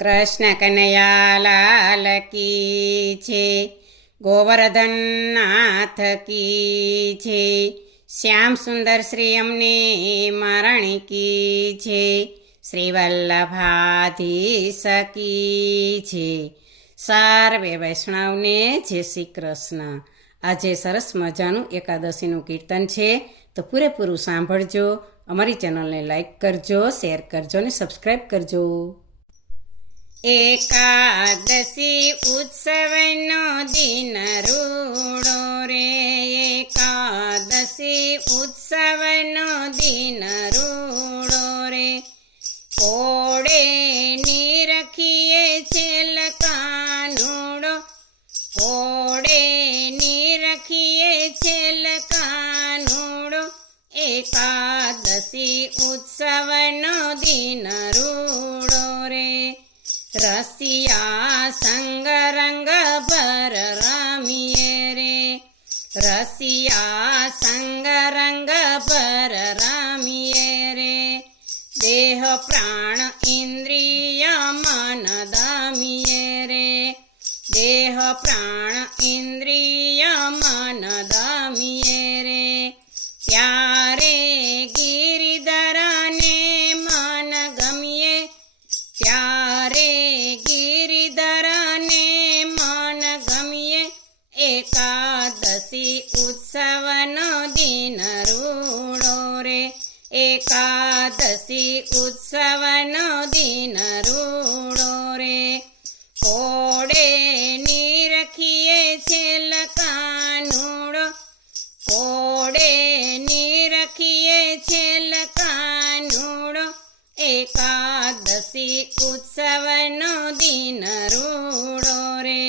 કૃષ્ણ કનૈયા લાલ કી છે, ગોવર્ધન નાથ કી છે, શ્યામ સુંદર શ્રી અમને મરણ કી છે, શ્રી વલ્લભાધીશ કી છે. સર્વે વૈષ્ણવને જય શ્રી કૃષ્ણ. આજે સરસ મજાનું એકાદશીનું કીર્તન છે, તો પૂરેપૂરું સાંભળજો. અમારી ચેનલને લાઈક કરજો, શેર કરજો અને સબસ્ક્રાઈબ કરજો. એકાદશી ઉત્સવનો દિન રૂડો રે, એકાદશી ઉત્સવનો દિન રૂડો રે, કોડે નિરખીએ છેલ કાનુડો, કોડે નિરખીએ છેલ કાનુડો, એકાદશી ઉત્સવનો દિન રૂડો રે. રસિયા સંગ રંગ ભર રમીએ રે, રસિયા સંગ રંગ ભર રમીએ રે, દેહ પ્રાણ ઇન્દ્રિય મન દમીએ રે, દેહ પ્રાણ ઇન્દ્રિય મન દમીએ રે, ત્યારે ગિરિધરને મન ગમીએ, ત્યારે ગિરિધરને મન ગમીએ, એકાદશી ઉત્સવનો દિન રૂડો રે, એકાદશી ઉત્સવનો દિન રૂડો રે, કોડે નિરખીએ છેલ કાનુડો, કોડે નિરખીએ છેલ કાનુડો, એકાદશી ઉત્સવનો દિન રૂડો રે.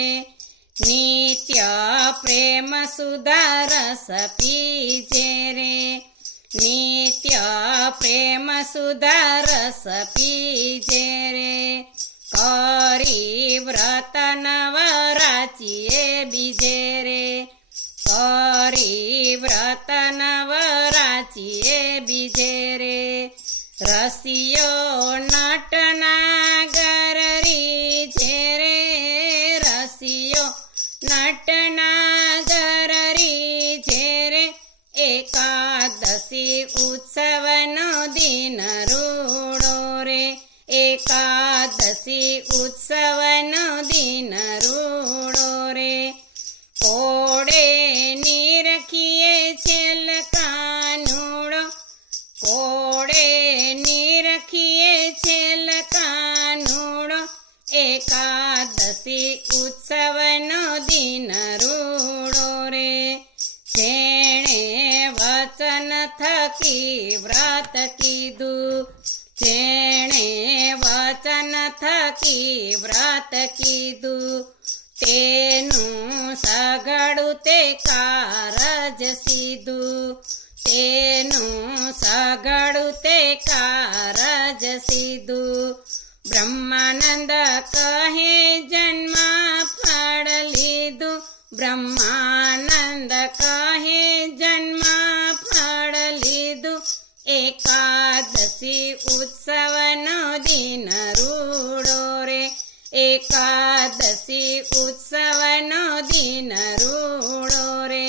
નિત્ય પ્રેમ સુધારસ પીજે રે, નિત્ય પ્રેમ સુધારસ પીજે રે, કરી વ્રત નવરાચીએ બીજે રે, કરી વ્રત નવરાચીએ બીજે રે, રસિયો નટનાગર રીજે રે, રસિયો નટનાગર રીજે રે, એકાદશી ઉત્સવનો દિન રૂડો રે, એકાદશી ઉત્સવનો દિન રૂડો રે, કોડે નિરખીએ છેલ કાનુડો, કોડે નિરખીએ છેલ કાનુડો, એકાદશી ઉત્સવનો દિન રૂડો રે. જેણે વચન થકી વ્રત કીધું, જેણે વચન થકી વ્રત કીધું, તેનું સઘળું તે કારજ સીધું, તેનું સઘળું તે કારજ સીધું, બ્રહ્માનંદ કહે જન્મ ફળ લીધું, બ્રહ્માનંદ કહે જન્મ ફળ લીધું, એકાદશી ઉત્સવનો દિન રૂડો રે, એકાદશી ઉત્સવનો દિન રૂડો રે,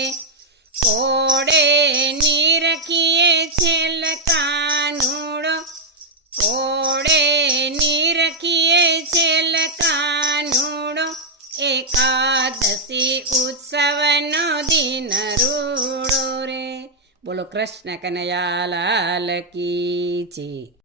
કોડે નિરખીએ છેલ કાનુડો, કોડે નિરખીએ છેલ કાનુડો, એકાદશી ઉત્સવનો દિન રૂડો રે. બોલો કૃષ્ણ કનૈયા લાલ કી જય.